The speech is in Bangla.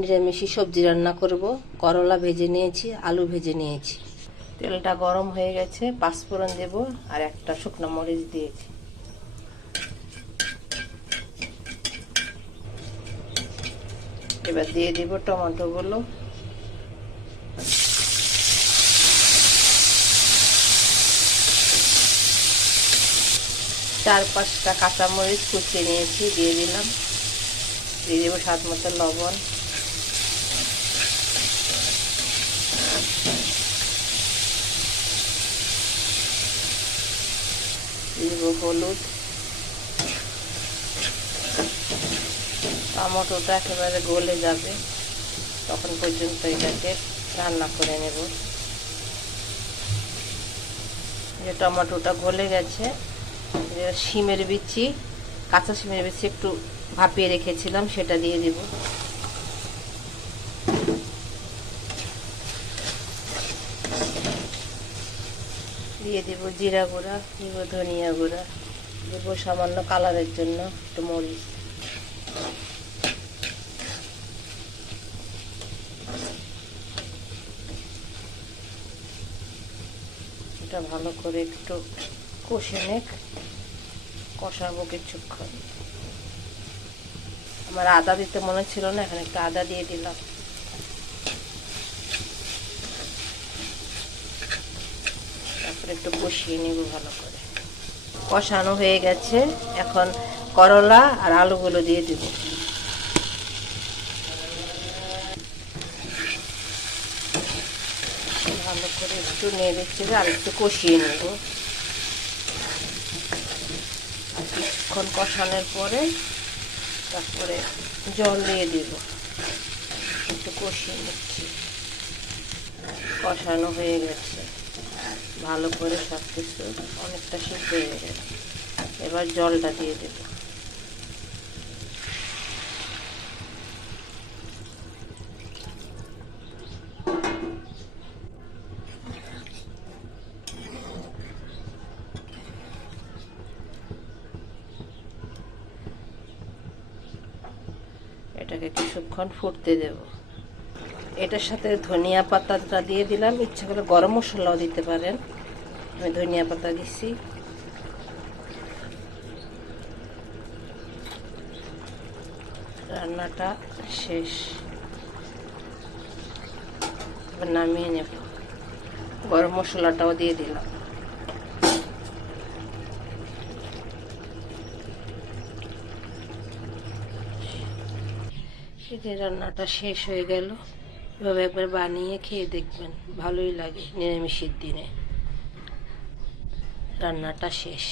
নিরামিষি সবজি রান্না করব। করলা ভেজে নিয়েছি, আলু ভেজে নিয়েছি। তেলটা গরম হয়ে গেছে, পাঁচফোড়ন দেব আর একটা শুকনো মরিচ দিয়েছি। এবার দিয়ে দেব টমেটোগুলো, চার পাঁচটা কাঁচামরিচ কুচিয়ে নিয়েছি, দিয়ে দিলাম। দিয়ে দেবো স্বাদ মতো লবণ, দিয়ে দেবো হলুদ। টমেটোটা একেবারে গলে যাবে তখন পর্যন্ত এটাকে রান্না করে নেব। যে টমেটোটা গলে গেছে, শিমের বিচি, কাঁচা শিমের বিচি একটু ভাপিয়ে রেখেছিলাম, সেটা দিয়ে দিব। দিয়ে দেব জিরা গুঁড়া, দিব ধনিয়া গুঁড়া, দেবো সামান্য কালারের জন্য একটু মরিচ। এটা ভালো করে একটু কষে কষাবো কিছুক্ষণ। আমার আদা দিতে মনে ছিল না, এখানে একটু আদা দিয়ে দিলাম। তারপরে একটু কষিয়ে নিব ভালো করে। কষানো হয়ে গেছে, এখন করলা আর আলুগুলো দিয়ে দিব। ভালো করে একটু নেড়ে চেড়ে আর একটু কষিয়ে নেব। কিছুক্ষণ কষানোর পরে তারপরে জল দিয়ে দিব। একটু কষিয়ে নিচ্ছি। কষানো হয়ে গেছে ভালো করে, সব কিছু অনেকটা সিদ্ধ হয়ে গেছে। এবার জলটা দিয়ে দেব। এটাকে কিছুক্ষণ ফুটতে দেব। এটার সাথে ধনিয়া পাতাটা দিয়ে দিলাম, ইচ্ছা করে গরম মশলাও দিতে পারেন। আমি ধনিয়া পাতা দিচ্ছি। রান্নাটা শেষ, এবার নামিয়ে নেব। গরম মশলাটাও দিয়ে দিলাম। শীতের রান্নাটা শেষ হয়ে গেল। এভাবে একবার বানিয়ে খেয়ে দেখবেন, ভালোই লাগে নিরামিষের দিনে। রান্নাটা শেষ।